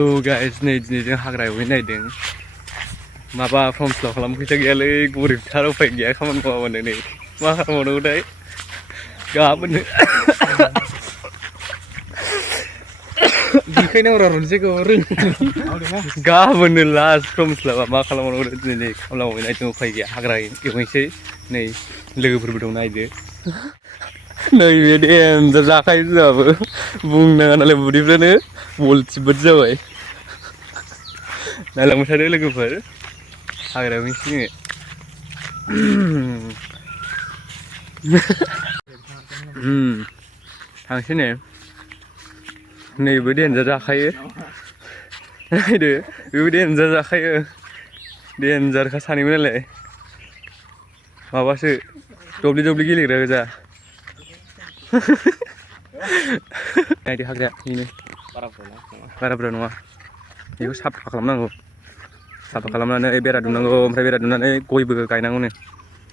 guys, नै दिनै जों हाग्रा एवहैनो नागिरदों माबा फर्म फिल आप खालामनो फैसा गैयालै गरिबथार उफाय गैया खामानि मावाबानो नै मा खालामबावनांगौथाय गाबोननो देखायनांगौ र' रनजितखौ रों गाबोननो लास्ट फर्म फिल आपआ मा खालामबावनांगौ दिनै नै खामला मावहैनो नागिरदों उफाय गैया हाग्रा एवहैनोसै नै लोगोफोरबो दं नायदो नैबे देन्जार जाखायो जोंहाबो बुंनाङा नालाय बुदैफ्रानो बलथिबोद जाबाय नायलांबाय थादो लोगोफोर हाग्रा एवहैनोसै जोङो थांसै ने नैबो देन्जार जाखायो नायदो बेबो देन्जार जाखायो देन्जारखा सानैबो नालाय माबासो दब्लि दब्लि गेलेग्रा गोजा नायदो हाग्राया बेनो बारा बुरजा नङा बेखौ साफा खालामनांगौ साफा खालामनानै बेरा दुमनांगौ ओमफ्राय बेरा दुमनानै गयबो गायनांगौनो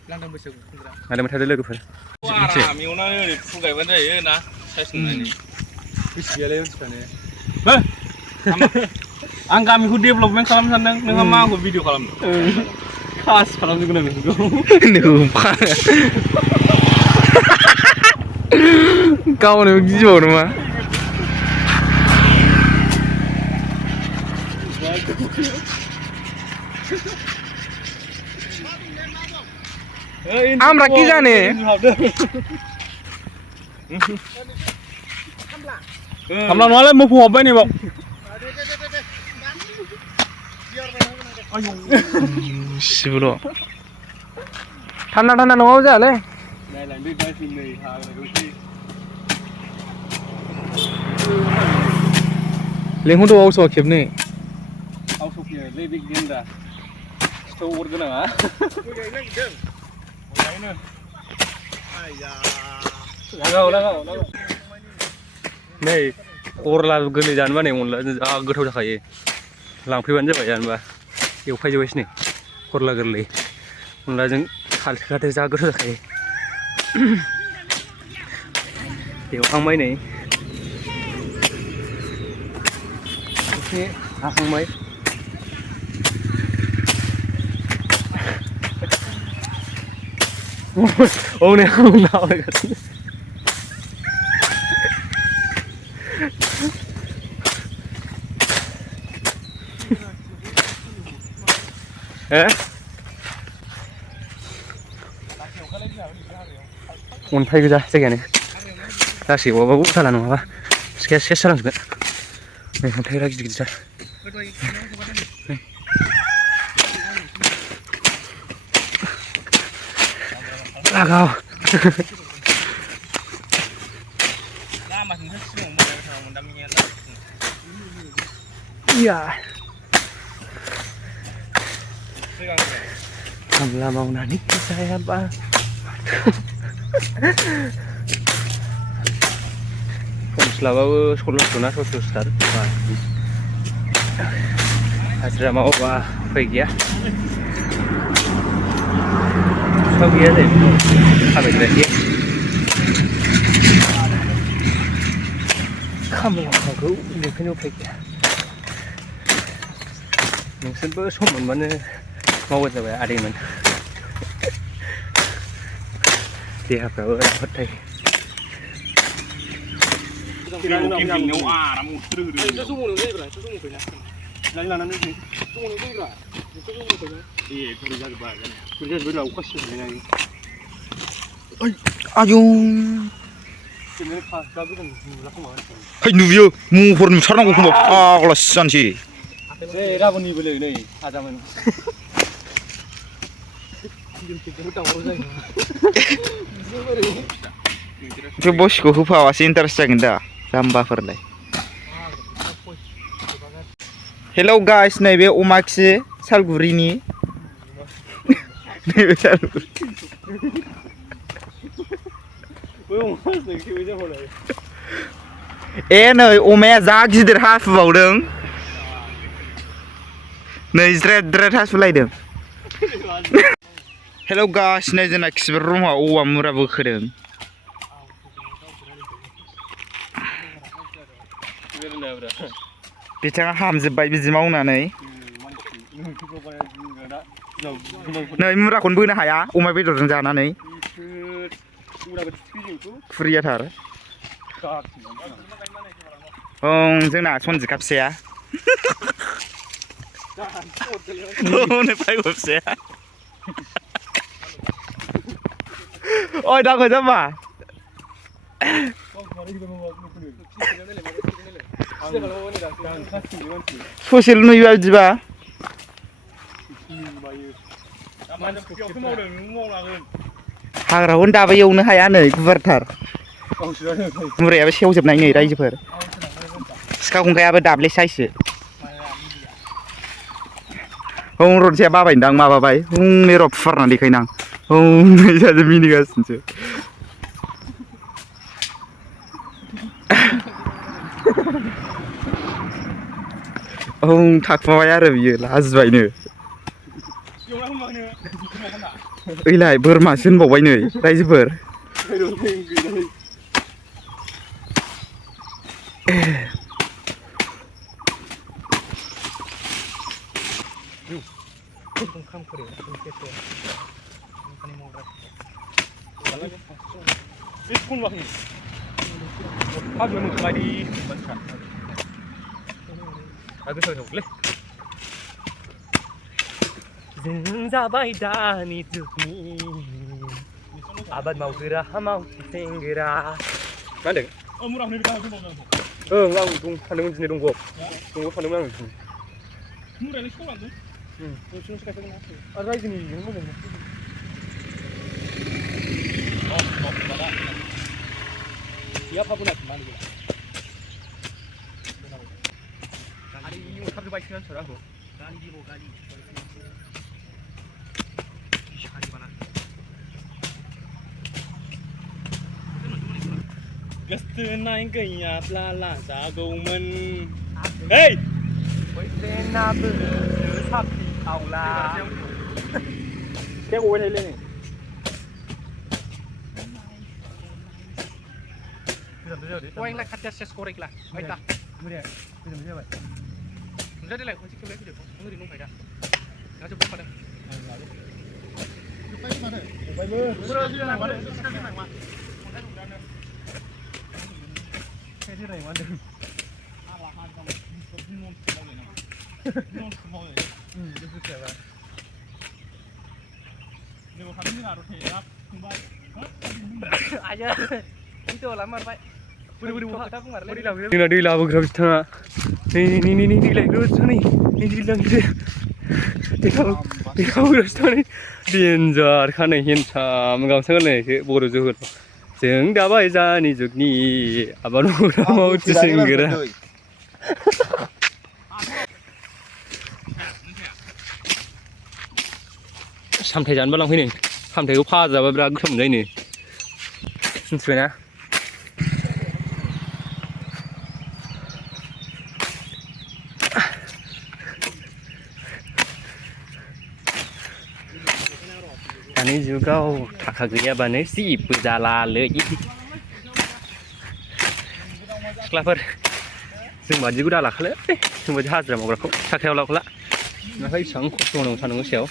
नायलांबाय थादो लोगोफोर आराम एवनानै ओरै फुल गायबानो जायो ना साइस नुनायनि गोसो गैयालाय मानसिफ्रानो आं गामिखौ डेभलपमेन्ट खालामनो सानदों नोंहा मा आंखौ भिडिअ खालामदों खास खालामजोबगोन आं नोंखौ गावनो गिबाव नामा আমরা কি জানে আমরা নলে মুখ হবাই নি বাপ सिबुल' ঠান্ডা ঠান্ডা নङाबो जायालै लेंहरदो आवसोआ खेबनै आवसोफैयोलै बे गेन्दा सिथाव अर गोनाङा नै करला गोरलै जानो बानाय अनला जा गोथाव जाखायो लांफैबानो जाबाय जानोबा एवखायजोबबायसो नै करला गोरलै अनलाजों खाथो खाथो जा गोथाव जाखायो एवखांबाय नै एसे हाखांबाय औ नै आं नाबायगासिनो अन्थाइ गोजा जायगायानो लासै एवाबाबो जाला नङाबा सिखाया सेस जालांजोबगोन नै अन्थाइफ्रा गिदिर गिदिरथार लागाव iya खामला मावनानै जायाबा खमस्लाबाबो 1600 ना 1700 थार हाजिरा मावाबा उफाय गैया उफाय गैया जायो खामायग्रा गैया खामला मावनांगौ बेखायनो उफाय गैया नोंसोरबो सम मोनबानो मावबानो जाबाय आदैमोन देहाफ्राबो राफोद थायो Hai nuyo muhur nusarnaंगौ खोमा फाग्ला जानोसै राबननि बोलो नै आजामोन बे बसखौ होफावासो इन्टारेस्ट जागोन दा जाम्बाफोरलाय हेलौ गाइस नैबे अमाखि सालगुरिनि नैबे सालगुरि ए नै अमाया जा गिदिर हासुबावदों नै ज्रेद ज्रेद हासुलायदों हेलौ गाइस नै जोंना खिबिर रुमाव औवा मुरा बोखोदों बिथाङा हामजोब्बाय बिदि मावनानै नै मुराखौनो बोनो हाया अमा बेदरजों जानानै खुरियाथार जोंना सनजिखा फिसाया हनै फायब फिसाया ओइ दाखै जाम्बा ससेल नुयोबा बिदिबा हाग्राखौनो दाबो एवनो हाया नै गुवारथार मुरायाबो सेवजोबनाय नै रायजोफोर सिखा खंखायाबो दाब्ले साइससो रनसाया बाबायदां माबाबाय मेर' फुवारनानै देखायनां नै सासे मिनिगासिनोसो थाखुमाबाय आरो बियो लाजिबायनो ओइलाय बोरमासो होनबावबाय नै रायजोफोर जों जाबाय दानि जुगनि आबाद मावग्रा मावथिंग्रा मा होनदों? आं सानदोंमोन दिनै दंग' सानदोंमोन आं मुरायानो सेवलांदों रायजोनि मोजां गैया फाबोना मा होनो hari ini mau sampai baiknya saudara aku. Gali di bawah gali. Hari mana? Gastu naik gaya pelala jagomen. Hey! Wena bersapi Allah. Kayak gue ini nih. Wah, yang lah kata saya skorek lah. Baiklah. Kemudian baik. Jadi lah, kunci kembali video. Kamu di numpai dah. Nggak coba pada. Numpai mana? Numpai ber. Berapa sih yang mana? Sekali mana? Kayak di mana? Allah Allah. Bingung sekali nih. Bingung sekali. Itu siapa? Dia bukan ini harus hilang. Kembali. Aja. Itu lama pak. जोंना दै लाबोग्रा बिथाङा नै दैलायग्रा बिथाङा नै दैलांग्रा दै लाबोग्रा बिथाङा देन्जार खानाय हेन्साम गामसा गाननायसो बर' जोहोलाव जों दाबाय जानि जुगनि आबाद मावग्रा मावथिंग्रा सामथाय जानोबा लांफै नै सामथायखौ फाजाबा बिराद गोथाव मोनजायो नो मिथिबायना दानि जुगाव थाखा गैयाबानो जेबो जालालै सिख्लाफोर जों बादिखौ दालाखालै जों बादि हाजिरा मावग्राखौ साख्रियाव लाखौला नाथाय बेसेबां खस्थ' मावनांगौ सान्दुं गोसायाव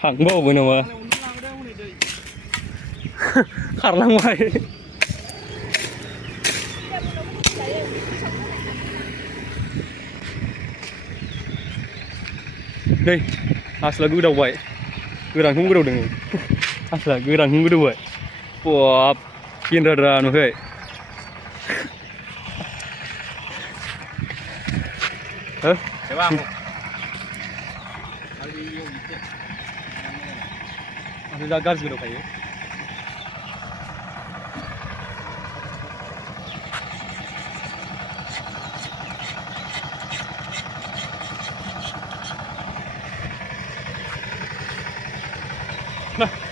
थांबावबाय नामा खारलांबाय नै आसला गोदावबाय गोरानखौनो गोदावदों आसला गोरानखौनो गोदावबाय बाब गेन्द्रा नुवाखै हो आरो दा गाज्रि गोदावखायो Nah